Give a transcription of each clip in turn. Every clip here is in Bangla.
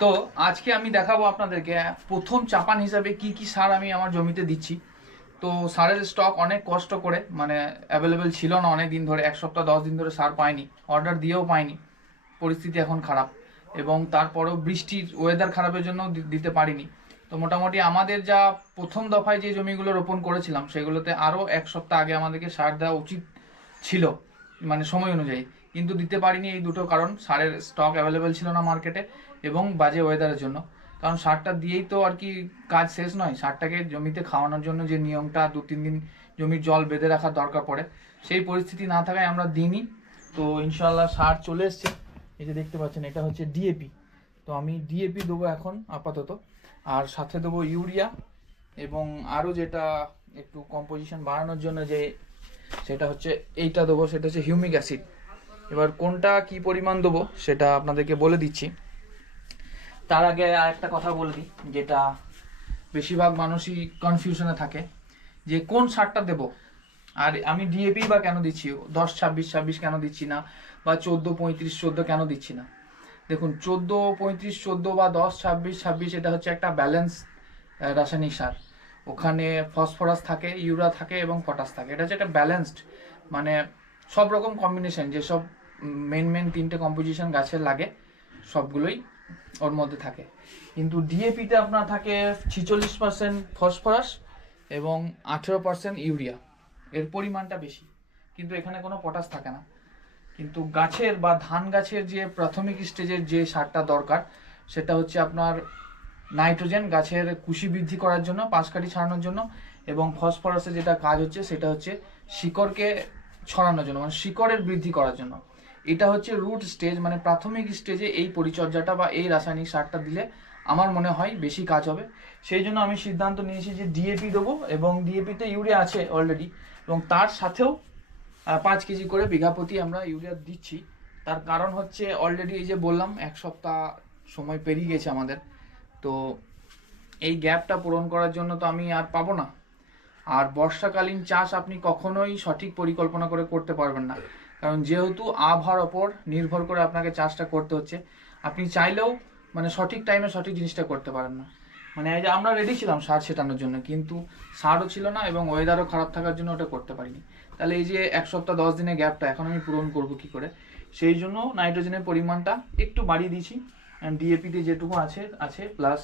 তো আজকে আমি দেখাবো আপনাদেরকে প্রথম চাপান হিসাবে কি কি সার আমি আমার জমিতে দিচ্ছি। তো সারের স্টক অনেক কষ্ট করে মানে অ্যাভেলেবেল ছিল না অনেক দিন ধরে, 1 সপ্তাহ 10 দিন ধরে সার পাইনি, অর্ডার দিয়েও পাইনি। পরিস্থিতি এখন খারাপ এবং তারপরেও বৃষ্টির ওয়েদার খারাপের জন্য দিতে পারিনি। তো মোটামুটি আমাদের যা প্রথম দফায় যে জমিগুলো রোপণ করেছিলাম সেগুলোতে আরও 1 সপ্তাহ আগে আমাদেরকে সার দেওয়া উচিত ছিল, মানে সময় অনুযায়ী, কিন্তু দিতে পারিনি। এই দুটো কারণ, সারের স্টক অ্যাভেলেবেল ছিল না মার্কেটে এবং বাজে ওয়েদারের জন্য। কারণ সারটা দিয়েই তো আর কি কাজ শেষ নয়, সারটাকে জমিতে খাওয়ানোর জন্য যে নিয়মটা 2-3 দিন জমির জল বেঁধে রাখার দরকার পড়ে, সেই পরিস্থিতি না থাকায় আমরা দিইনি। তো ইনশাল্লাহ সার চলে এসছে, এই যে দেখতে পাচ্ছেন এটা হচ্ছে ডিএপি। তো আমি ডিএপি দেবো এখন আপাতত, আর সাথে দেবো ইউরিয়া এবং আরও যেটা একটু কম্পোজিশন বাড়ানোর জন্য যে সেটা হচ্ছে এইটা দেবো, সেটা হচ্ছে হিউমিক অ্যাসিড। এবার কোনটা কি পরিমাণ দেবো সেটা আপনাদেরকে বলে দিচ্ছি। তার আগে আর একটা কথা বলে দিই, যেটা বেশিরভাগ মানুষই কনফিউশনে থাকে যে কোন সারটা দেব। আর আমি ডিএপি বা কেন দিচ্ছি, 10-26-26 কেন দিচ্ছি না, বা 14-35-14 কেন দিচ্ছি না। দেখুন, 14-35-14 বা 10-26-26 এটা হচ্ছে একটা ব্যালেন্স রাসায়নিক সার। ওখানে ফসফরাস থাকে, ইউরিয়া থাকে এবং পটাশ থাকে। এটা হচ্ছে একটা ব্যালেন্সড, মানে সব রকম কম্বিনেশন, যেসব মেন 3টে কম্পোজিশন গাছের লাগে সবগুলোই ওর মধ্যে থাকে। কিন্তু ডিএপিতে আপনার থাকে 46% ফসফরাস এবং 18% ইউরিয়া, এর পরিমাণটা বেশি। কিন্তু এখানে কোনো পটাশ থাকে না। কিন্তু গাছের বা ধান গাছের যে প্রাথমিক স্টেজের যে সারটা দরকার সেটা হচ্ছে আপনার নাইট্রোজেন, গাছের কুশি বৃদ্ধি করার জন্য, পাশকাঠি ছাড়ানোর জন্য, এবং ফসফরাসের যেটা কাজ হচ্ছে সেটা হচ্ছে শিকড়কে ছড়ানোর জন্য, মানে শিকড়ের বৃদ্ধি করার জন্য। এটা হচ্ছে রুট স্টেজ, মানে প্রাথমিক স্টেজে এই পরিচর্যাটা বা এই রাসায়নিক সারটা দিলে আমার মনে হয় বেশি কাজ হবে। সেই জন্য আমি সিদ্ধান্ত নিয়েছি যে ডিএপি দেবো, এবং ডিএপিতে ইউরিয়া আছে অলরেডি, এবং তার সাথেও 5 কেজি করে বিঘা প্রতি আমরা ইউরিয়া দিচ্ছি। তার কারণ হচ্ছে অলরেডি এই যে বললাম 1 সপ্তাহ সময় পেরিয়ে গেছে আমাদের। তো এই গ্যাপটা পূরণ করার জন্য তো আমি আর পাবো না। আর বর্ষাকালীন চাষ আপনি কখনোই সঠিক পরিকল্পনা করে করতে পারবেন না, কারণ যেহেতু আবহাওয়ার ওপর নির্ভর করে আপনাকে চাষটা করতে হচ্ছে। আপনি চাইলেও মানে সঠিক টাইমে সঠিক জিনিসটা করতে পারেন না। মানে এই যে আমরা রেডি ছিলাম সার ছেটানোর জন্য, কিন্তু সারও ছিল না এবং ওয়েদারও খারাপ থাকার জন্য ওটা করতে পারিনি। তাহলে এই যে 1 সপ্তাহ 10 দিনের গ্যাপটা এখন আমি পূরণ করব কি করে? সেই জন্য নাইট্রোজেনের পরিমাণটা একটু বাড়িয়ে দিয়েছি, ডিএপিতে যেটুকু আছে আছে প্লাস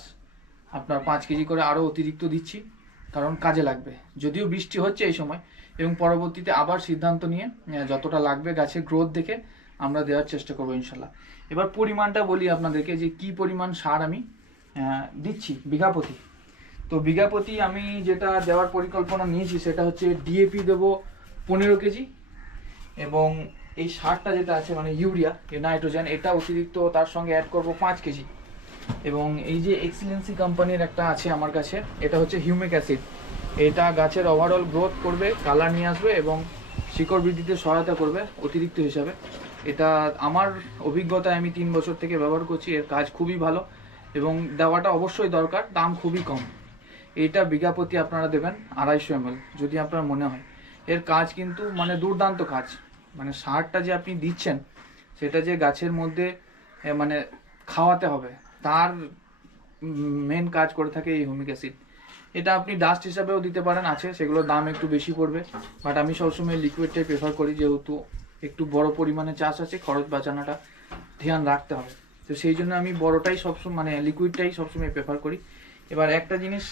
আপনার 5 কেজি করে আরও অতিরিক্ত দিচ্ছি, কারণ কাজে লাগবে। যদিও বৃষ্টি হচ্ছে এই সময়, এবং পরবর্তীতে আবার সিদ্ধান্ত নিয়ে যতটা লাগবে গাছের গ্রোথ দেখে আমরা দেওয়ার চেষ্টা করবো ইনশাল্লাহ। এবার পরিমাণটা বলি আপনাদেরকে যে কি পরিমাণ সার আমি দিচ্ছি বিঘা প্রতি। তো বিঘা প্রতি আমি যেটা দেওয়ার পরিকল্পনা নিয়েছি সেটা হচ্ছে ডিএপি দেবো 15 কেজি, এবং এই সারটা যেটা আছে মানে ইউরিয়া, নাইট্রোজেন, এটা অতিরিক্ত তার সঙ্গে অ্যাড করব 5 কেজি। এবং এই যে এক্সিলেন্সি কোম্পানির একটা আছে আমার কাছে, এটা হচ্ছে হিউমিক অ্যাসিড। এটা গাছের ওভারঅল গ্রোথ করবে, কালার নিয়ে আসবে এবং শিকড় বৃদ্ধিতে সহায়তা করবে অতিরিক্ত হিসাবে। এটা আমার অভিজ্ঞতায় আমি 3 বছর থেকে ব্যবহার করছি, এর কাজ খুবই ভালো এবং দেওয়াটা অবশ্যই দরকার, দাম খুবই কম। এটা বিঘা প্রতি আপনারা দেবেন 250 ml যদি আপনার মনে হয়। এর কাজ কিন্তু মানে দুর্দান্ত কাজ, মানে সারটা যে আপনি দিচ্ছেন সেটা যে গাছের মধ্যে মানে খাওয়াতে হবে, তার মেন কাজ করে থাকে এই হিউমিক অ্যাসিড। এটা আপনি ডাস্ট হিসাবেও দিতে পারেন, আছে সেগুলোর দাম একটু বেশি পড়বে, বাট আমি সবসময় লিকুইডটাই প্রেফার করি, যেহেতু একটু বড় পরিমাণে চাষ আছে, খরচ বাঁচানোটা ধ্যান রাখতে হবে। তো সেই জন্য আমি বড়টাই সবসময় মানে লিকুইডটাই সবসময় প্রেফার করি। এবার একটা জিনিস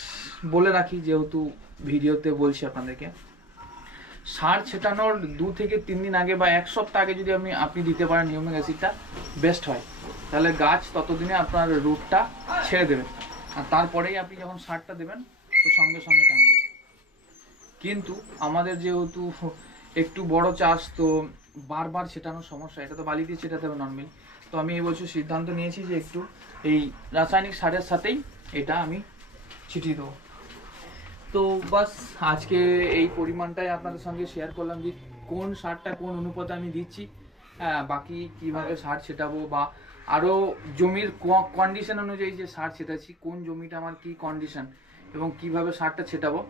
বলে রাখি, যেহেতু ভিডিওতে বলছি আপনাদেরকে, সার ছেটানোর 2 থেকে 3 দিন আগে বা 1 সপ্তাহ আগে যদি আপনি দিতে পারেন হিউমিক অ্যাসিডটা, বেস্ট হয়। তাহলে গাছ ততদিনে আপনার রুটটা ছেড়ে দেবে, আর তারপরেই আপনি যখন সারটা দেবেন তো সঙ্গে সঙ্গে টানবে। কিন্তু আমাদের যেহেতু একটু বড় চাষ, তো বারবার ছেটানোর সমস্যা, এটা তো বালি দিয়ে ছেটাতে হবে নর্মালি। তো আমি এবছর সিদ্ধান্ত নিয়েছি যে একটু এই রাসায়নিক সারের সাথেই এটা আমি ছিটিয়ে দেবো। তো বাস আজকে এই পরিমাণটাই আপনাদের সঙ্গে শেয়ার করলাম যে কোন সারটা কোন অনুপাতে আমি দিচ্ছি। বাকি কিভাবে সার ছেটাবো বা আরও জমির কন্ডিশন অনুযায়ী যে সার ছেটাচ্ছি, কোন জমিটা আমার কি কন্ডিশন এবং কিভাবে সারটা ছেটাবো,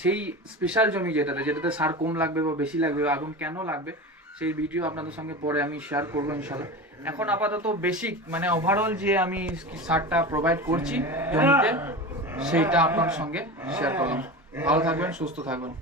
সেই স্পেশাল জমি যেটাতে সার কম লাগবে বা বেশি লাগবে এবং কেন লাগবে, সেই ভিডিও আপনাদের সঙ্গে পরে আমি শেয়ার করবো ইনশাল্লাহ। এখন আপাতত বেসিক মানে ওভারঅল যে আমি সারটা প্রোভাইড করছি জমিতে সেইটা আপনার সঙ্গে শেয়ার করলাম। ভালো থাকবেন, সুস্থ থাকবেন।